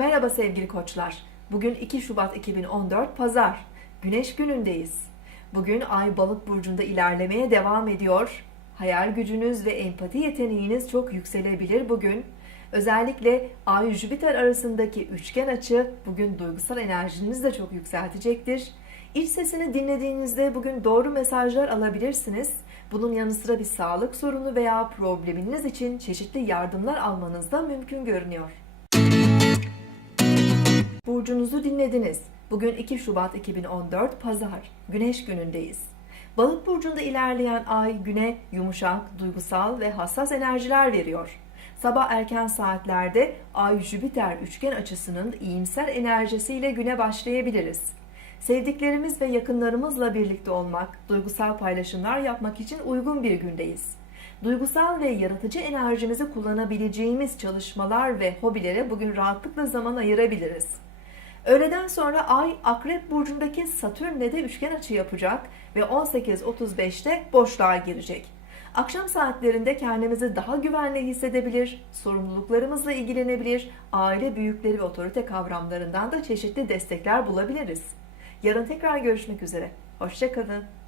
Merhaba sevgili koçlar. Bugün 2 Şubat 2014 Pazar. Güneş günündeyiz. Bugün Ay Balık burcunda ilerlemeye devam ediyor. Hayal gücünüz ve empati yeteneğiniz çok yükselebilir bugün. Özellikle Ay Jüpiter arasındaki üçgen açı bugün duygusal enerjinizi de çok yükseltecektir. İç sesini dinlediğinizde bugün doğru mesajlar alabilirsiniz. Bunun yanı sıra bir sağlık sorunu veya probleminiz için çeşitli yardımlar almanız da mümkün görünüyor. Burcunuzu dinlediniz. Bugün 2 Şubat 2014 Pazar. Güneş günündeyiz. Balık burcunda ilerleyen ay güne yumuşak, duygusal ve hassas enerjiler veriyor. Sabah erken saatlerde Ay Jüpiter üçgen açısının iyimser enerjisiyle güne başlayabiliriz. Sevdiklerimiz ve yakınlarımızla birlikte olmak, duygusal paylaşımlar yapmak için uygun bir gündeyiz. Duygusal ve yaratıcı enerjimizi kullanabileceğimiz çalışmalar ve hobilere bugün rahatlıkla zaman ayırabiliriz. Öğleden sonra Ay Akrep Burcu'ndaki Satürn'le de üçgen açı yapacak ve 18.35'te boşluğa girecek. Akşam saatlerinde kendimizi daha güvenli hissedebilir, sorumluluklarımızla ilgilenebilir, aile büyükleri ve otorite kavramlarından da çeşitli destekler bulabiliriz. Yarın tekrar görüşmek üzere. Hoşçakalın.